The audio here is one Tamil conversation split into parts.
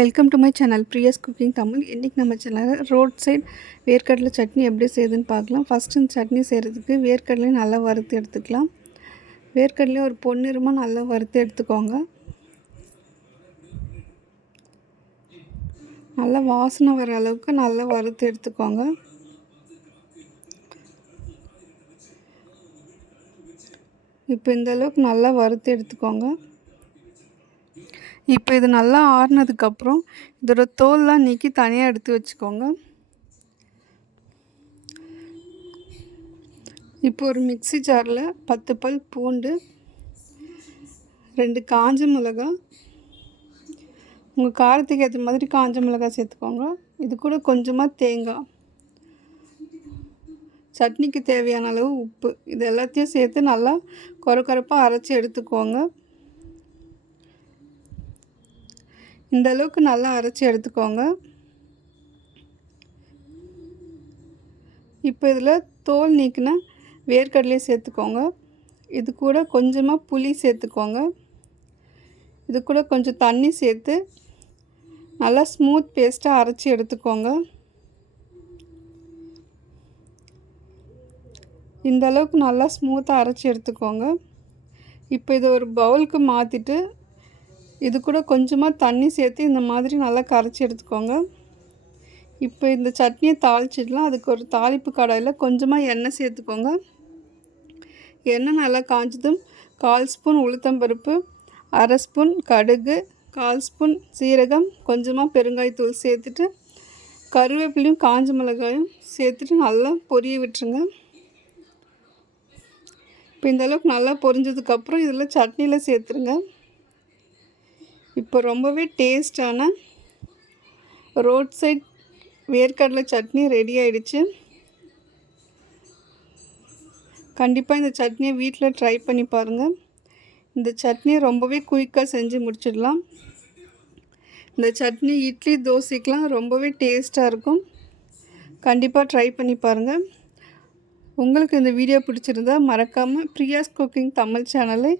Welcome to my channel Priya's cooking Tamil. இன்றைக்கி நம்ம சேனலில் ரோட் சைட் வேர்க்கடலை சட்னி எப்படி செய்யுதுன்னு பார்க்கலாம். ஃபஸ்ட்டு இந்த சட்னி செய்கிறதுக்கு வேர்க்கடலையும் நல்லா வறுத்து எடுத்துக்கலாம். வேர்க்கடலையும் ஒரு பொன்னிறமாக நல்லா வறுத்து எடுத்துக்கோங்க. நல்லா வாசனை வர அளவுக்கு நல்லா வறுத்து எடுத்துக்கோங்க. இப்போ இந்த அளவுக்கு நல்லா வறுத்து எடுத்துக்கோங்க. இப்போ இது நல்லா ஆறுனதுக்கப்புறம் இதோட தோல்லாம் நீக்கி தனியாக எடுத்து வச்சுக்கோங்க. இப்போ ஒரு மிக்ஸி ஜாரில் 10 பல் பூண்டு, 2 காஞ்ச மிளகாய், உங்கள் காரத்துக்கு ஏற்ற மாதிரி காஞ்ச மிளகாய் சேர்த்துக்கோங்க. இது கூட கொஞ்சமாக தேங்காய், சட்னிக்கு தேவையான அளவு உப்பு, இது எல்லாத்தையும் சேர்த்து நல்லா கொரப்பாக அரைச்சி எடுத்துக்கோங்க. இந்த அளவுக்கு நல்லா அரைச்சி எடுத்துக்கோங்க. இப்போ இதில் தோல் நீக்கின வேர்க்கடலையை சேர்த்துக்கோங்க. இது கூட கொஞ்சமாக புளி சேர்த்துக்கோங்க. இது கூட கொஞ்சம் தண்ணி சேர்த்து நல்லா ஸ்மூத் பேஸ்ட்டாக அரைச்சி எடுத்துக்கோங்க. இந்த அளவுக்கு நல்லா ஸ்மூத்தாக அரைச்சி எடுத்துக்கோங்க. இப்போ இதை ஒரு பவுலுக்கு மாற்றிட்டு இது கூட கொஞ்சமாக தண்ணி சேர்த்து இந்த மாதிரி நல்லா கரைச்சி எடுத்துக்கோங்க. இப்போ இந்த சட்னியை தாளிச்சிடலாம். அதுக்கு ஒரு தாளிப்பு கடாயில் கொஞ்சமாக எண்ணெய் சேர்த்துக்கோங்க. எண்ணெய் நல்லா காஞ்சதும் 1/4 ஸ்பூன் உளுத்தம்பருப்பு, 1/2 ஸ்பூன் கடுகு, 1/4 ஸ்பூன் சீரகம், கொஞ்சமாக பெருங்காயத்தூள் சேர்த்துட்டு கருவேப்பிலையும் காஞ்ச மிளகாயும் சேர்த்துட்டு நல்லா பொரிய விட்டுருங்க. இப்போ இந்த அளவுக்கு நல்லா பொரிஞ்சதுக்கப்புறம் இதில் சட்னியில் சேர்த்துருங்க. இப்போ ரொம்பவே டேஸ்டான ரோட் சைட் வேர்க்கடலை சட்னி ரெடி ஆகிடுச்சு. கண்டிப்பாக இந்த சட்னியை வீட்டில் ட்ரை பண்ணி பாருங்கள். இந்த சட்னியை ரொம்பவே குயிக்காக செஞ்சு முடிச்சிடலாம். இந்த சட்னி இட்லி, தோசைக்கெலாம் ரொம்பவே டேஸ்ட்டாக இருக்கும். கண்டிப்பாக ட்ரை பண்ணி பாருங்கள். உங்களுக்கு இந்த வீடியோ பிடிச்சிருந்தா மறக்காமல் பிரியாஸ் குக்கிங் தமிழ் சேனலை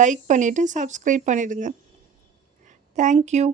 லைக் பண்ணிவிட்டு சப்ஸ்கிரைப் பண்ணிவிடுங்க. Thank you.